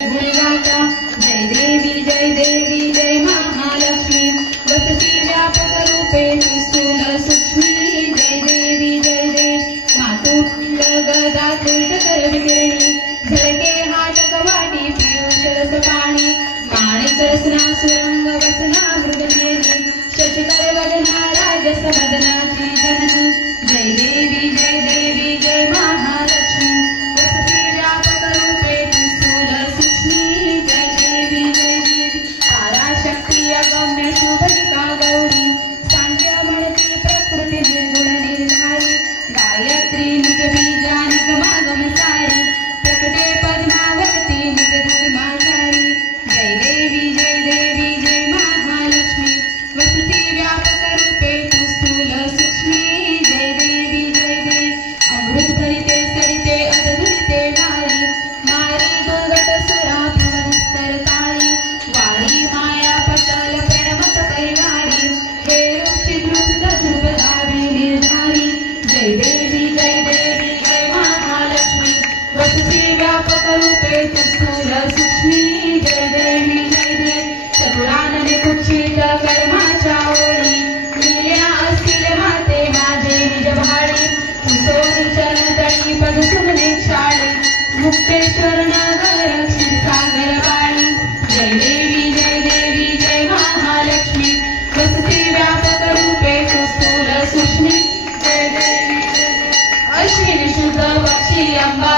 गुणगाता जय देवी जय महालक्ष्मी वसती व्यापक रूपे स्थूल सूक्ष्मी जय देवी मातुंड गदा तुल्य कर विकिरणी झलके हात कवाटी पीयूष रस पाणी माणिक रसना सुरंग वसना मृगमेली शशिकर वदना राजस वदनाची जननी जय देवी जय महालक्ष्मी वसती व्यापक रूपे स्थूल सूक्ष्मी जय देवी पाराशक्ती अगम्य शुभदिका गौरी सांख्य म्हणती प्रकृती निर्गुण निर्धारी गायत्री निज बीजा निगमागम सारी प्रकटे पद्मावती निज धर्माचारी जय देवी जय महालक्ष्मी वसती व्यापक रूपे स्थूल सूक्ष्मी जय देवी अमृत भरिते सरिते अदधुरिते नारी नारी दुर्गत सुरा भवनिस्तर तारी वारी माया पटल प्रणमत परिवारी हे चिद्रुत ध्रुवधारी निर्धारी जय देवी जय महालक्ष्मी वसती व्यापक रूपे स्थूल सूक्ष्मी जय देवी चतुरानने कुक्षित कर्माच्या ओळी नील्या असतील माते माझे निज भाडी सोनी चरण तळी पद सुमने क्षाळी मुक्तेश्वर नगर क्षीरसागर वाणी जय देवी जय महालक्ष्मी वसती व्यापक रूपे स्थूल सूक्ष्मी जय देवी अश्विनी शुद्ध पक्षी अंबा